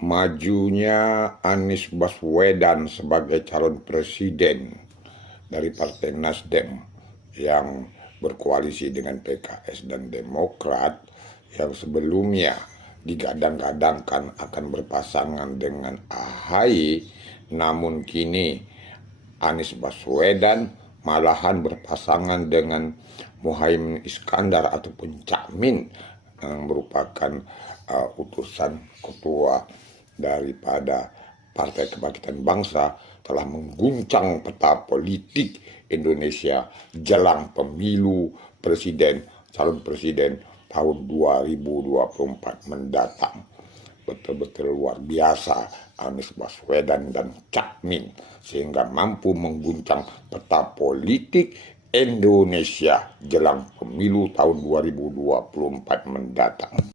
majunya Anies Baswedan sebagai calon presiden dari Partai Nasdem yang berkoalisi dengan PKS dan Demokrat yang sebelumnya digadang-gadangkan akan berpasangan dengan AHY, namun kini Anies Baswedan malahan berpasangan dengan Muhaimin Iskandar ataupun Cak Min yang merupakan utusan ketua daripada Partai Kebangkitan Bangsa, telah mengguncang peta politik Indonesia jelang pemilu presiden, calon presiden tahun 2024 mendatang. Betul-betul luar biasa Anies Baswedan dan Cak Min, sehingga mampu mengguncang peta politik Indonesia jelang pemilu tahun 2024 mendatang.